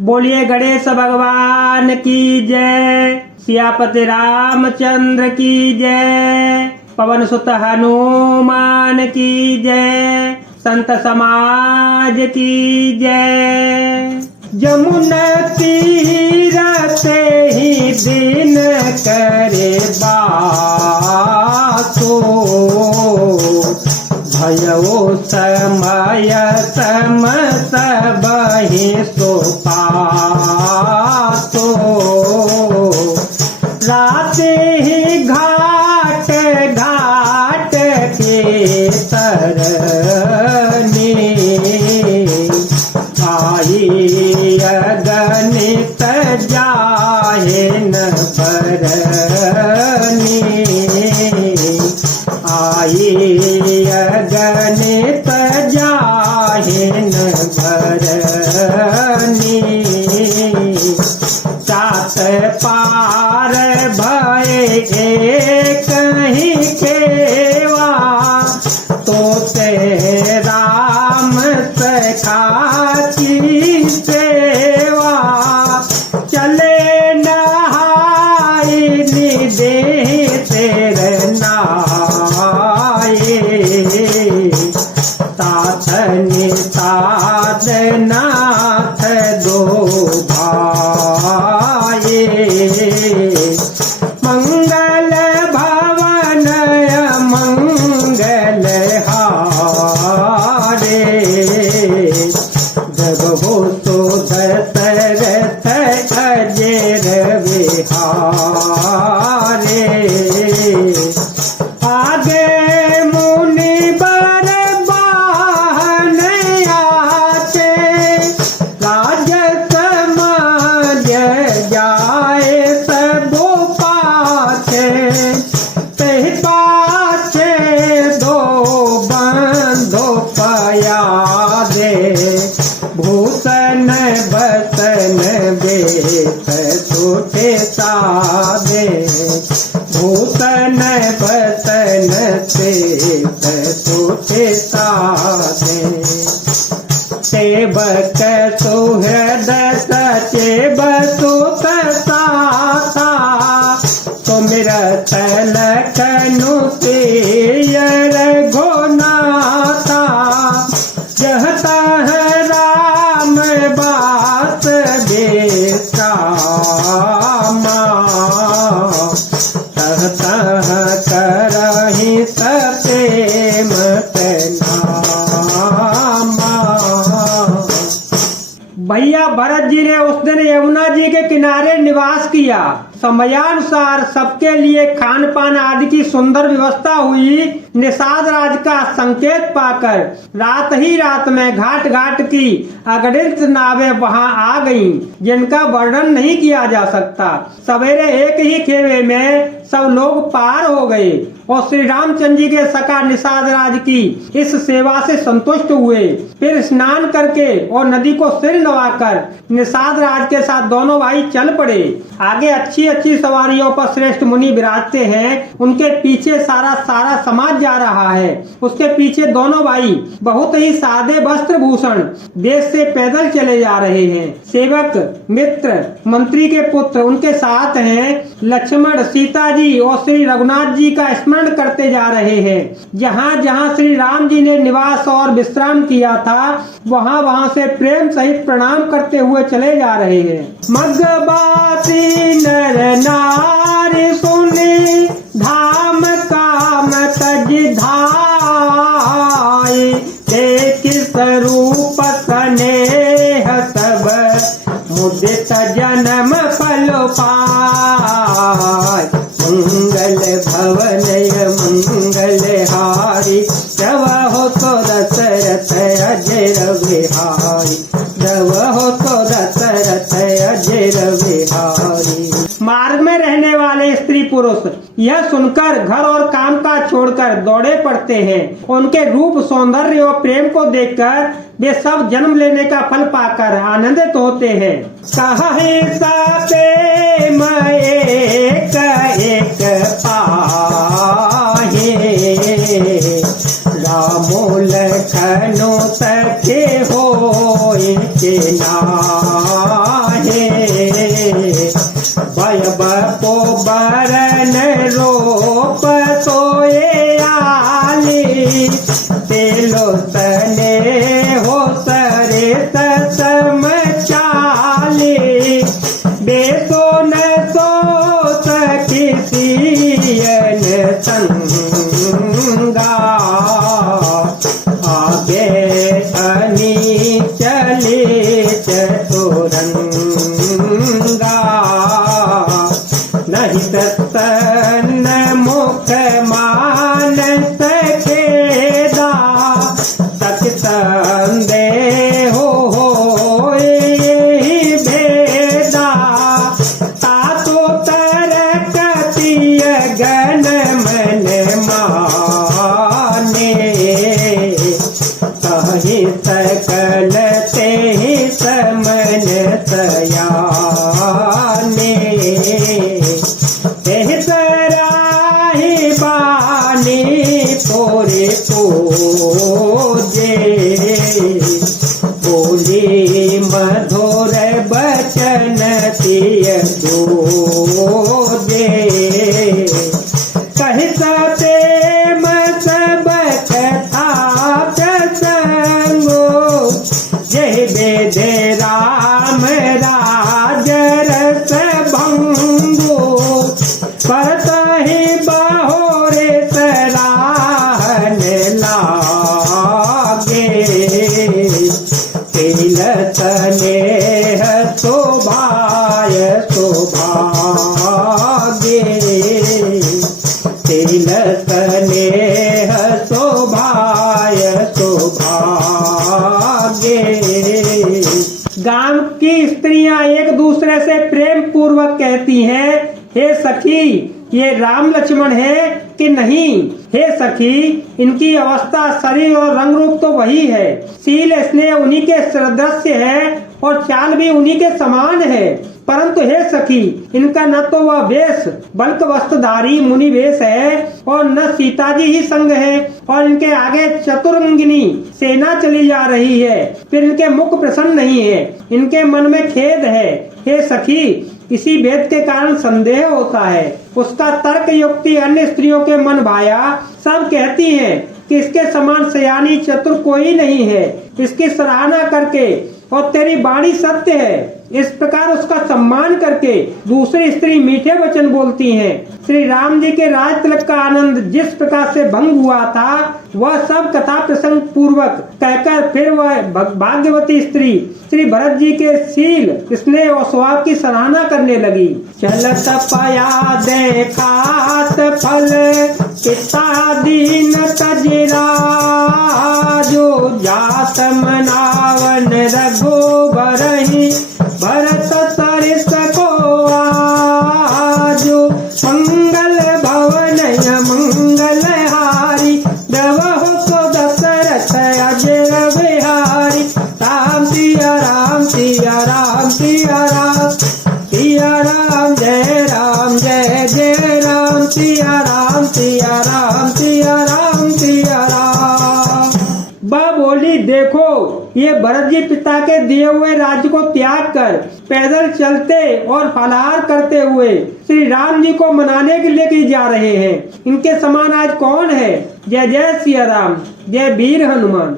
बोलिए गणेश भगवान की जय, सियापति रामचंद्र की जय, पवन सुत हनुमान की जय, संत समाज की जय। जमुना तीर से ही दिन करे बासो, भयो समय सम सबहि सो पासो। रात ही घाट घाट के तरने आई अगणित जाहे न बरने, आई अगणित जाहे न बरने। सात पार भय कहीं केवा, तो ते राम सखा की सेवा। चले नहाई निदे तेरे नाये, तात निषाद नाथ दो भाये। मंगल भवन मंगल हारे, जब हो तो दशरथ अजेर विहारे। आगे मुनि बर बाहन आते, राज समाज जाए सबो पाछे। तहि पाछे दो बंधो पया दे, भूषण बसन बेत छूटे सादे। भूषण बसन बेत छूटे सादे। सेवक सुहृद सचेव सुत साथा, सुमिरत लखनु पियर घोनाथा। जह तह राम बास बेश्रामा, तह तह करहि सप्रेम नामा। भैया भरत जी ने उस दिन यमुना जी के किनारे निवास किया। समयानुसार सबके लिए खान पान आदि की सुंदर व्यवस्था हुई। निषाद राज का संकेत पाकर रात ही रात में घाट घाट की अगणित नावें वहां आ गईं, जिनका वर्णन नहीं किया जा सकता। सवेरे एक ही खेवे में सब लोग पार हो गए और श्री रामचंद्र जी के सखा निषाद राज की इस सेवा से संतुष्ट हुए। फिर स्नान करके और नदी को सिर नवाकर निषाद राज के साथ दोनों भाई चल पड़े। आगे अच्छी अच्छी सवारियों पर श्रेष्ठ मुनि विराजते हैं, उनके पीछे सारा समाज जा रहा है। उसके पीछे दोनों भाई बहुत ही सादे वस्त्र भूषण देश से पैदल चले जा रहे हैं। सेवक मित्र मंत्री के पुत्र उनके साथ हैं। लक्ष्मण सीता जी और श्री रघुनाथ जी का स्मरण करते जा रहे हैं। जहाँ जहाँ श्री राम जी ने निवास और विश्राम किया था, वहाँ वहाँ से प्रेम सहित प्रणाम करते हुए चले जा रहे हैं। मगबाती नर नारी सुनी, धाम काम तज धाई। देख स्वरूप स्नेह सब, मुदित जन्म फल पाय। मंगल भवन मंगल हारी, जब हो तो दशरथ अजेर बिहारी। जब हो तो दशरथ अजेर बिहारी। मार्ग में रहने वाले स्त्री पुरुष यह सुनकर घर और काम काज छोड़कर दौड़े पड़ते हैं। उनके रूप सौंदर्य और प्रेम को देखकर वे सब जन्म लेने का फल पाकर आनंदित होते हैं। कहे प्रेम एक एक पाहे, रामो लखनो सखे होय के नाम। रंगा, नहीं तन मुख मानस खेदा, सच संदेह हो भेदा, तातो तरकतीय गण मन माने, कहीं सकल ते समन सयाने, सराही बानी तोरे पूजे, बोली मधुर बचन तिय दूजे, कहि प्रेम सब कथा प्रसंगो, जय वेद राम राज रस भंगो, परतहि बाहोरे सराहन लागे, तिल स्नेह शोभाय शोभागे, तिल स्नेह शोभाय शोभागे। गांव की स्त्रियां एक दूसरे से प्रेम पूर्वक कहती हैं, हे सखी ये राम लक्ष्मण है कि नहीं? हे सखी इनकी अवस्था, शरीर और रंग रूप तो वही है, शील स्नेह उन्हीं के सदृश्य है और चाल भी उन्हीं के समान है, परंतु हे सखी इनका न तो वह वेश बल्कि वस्त्रधारी मुनि वेश है और न सीता जी ही संग है, और इनके आगे चतुरंगिनी सेना चली जा रही है, फिर इनके मुख प्रसन्न नहीं है, इनके मन में खेद है। हे सखी इसी भेद के कारण संदेह होता है, उसका तर्क युक्ति अन्य स्त्रियों के मन भाया, सब कहती हैं कि इसके समान सयानी चतुर कोई नहीं है, इसकी सराहना करके और तेरी वाणी सत्य है, इस प्रकार उसका सम्मान करके दूसरी स्त्री मीठे वचन बोलती हैं। श्री राम जी के राज तिलक का आनंद जिस प्रकार से भंग हुआ था वह सब कथा प्रसंग पूर्वक कहकर फिर वह भाग्यवती स्त्री श्री भरत जी के शील स्नेह और स्वभाव की सराहना करने लगी। चलत पया देखात फल पिता दीन तजरा, जो जात मनावन रघुबरहि भरत सरिस को आजो, मंगल भवन मंगल हारी दवहु सो दशरथ अजय बिहारी, राम सिया राम सिया राम सिया राम सिया राम जय जय राम सिया राम सिया राम सिया राम सिया राम। बा बोली देखो ये भरत जी पिता के दिए हुए राज्य को त्याग कर पैदल चलते और फलाहार करते हुए श्री राम जी को मनाने के लिए की जा रहे हैं, इनके समान आज कौन है? जय जय सिया राम, जय वीर हनुमान।